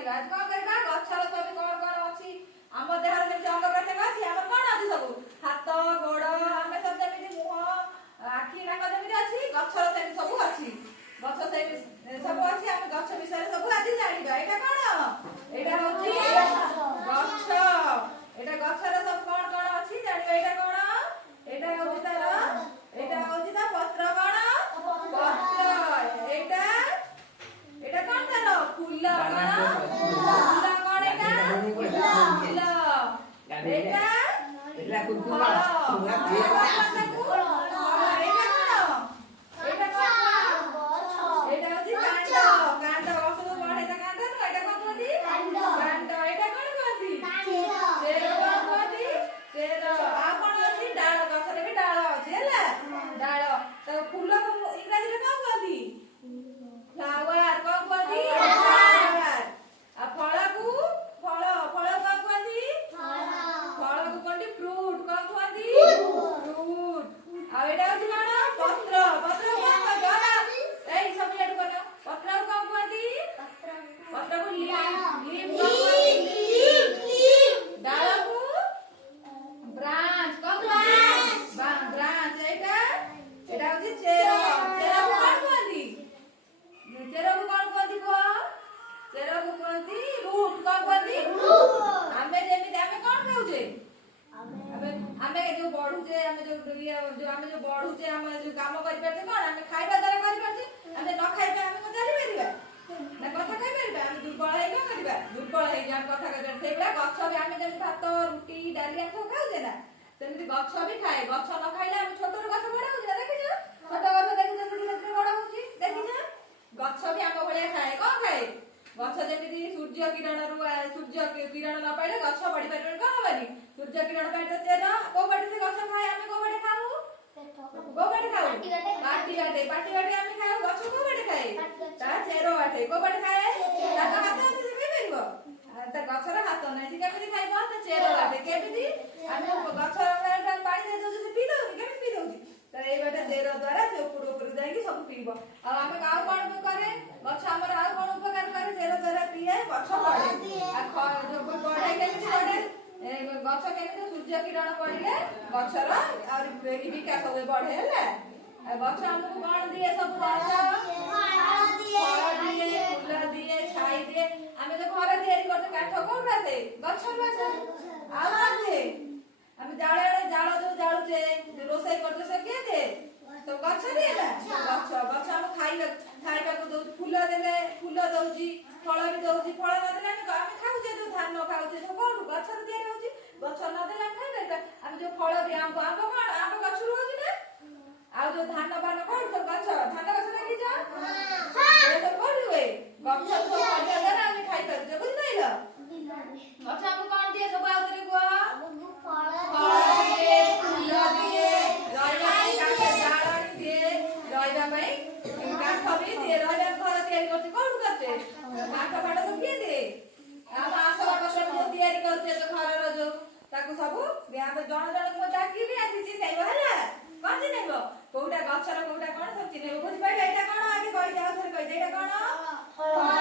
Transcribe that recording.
काटिबा कौन करबा गछर सब कौन कौन अछि हम देह में अंग प्रत्यंग अछि हम कौन अछि सब हाथ गोड़ हम सब जेमिति मुह आखि नाक जेमिति अछि गछर सेमि सब अछि गछ सेमि सब अछि हम गछ विषय सब आज जानिबा एटा कौन एटा होछि गछ एटा गछर सब कौन कौन अछि जानिबा एटा कौन एटा होछि तार एटा होछि ता पत्र कौन पत्र एटा एटा कौन तार फूल कौन फूल कौन एटा फूल एटा एटा कुकुला कोटा गछर कोटा कोन सब चिन्हे बुझि पाइले एटा कोन आगे कहि जाओ थर कहि दे एटा कोन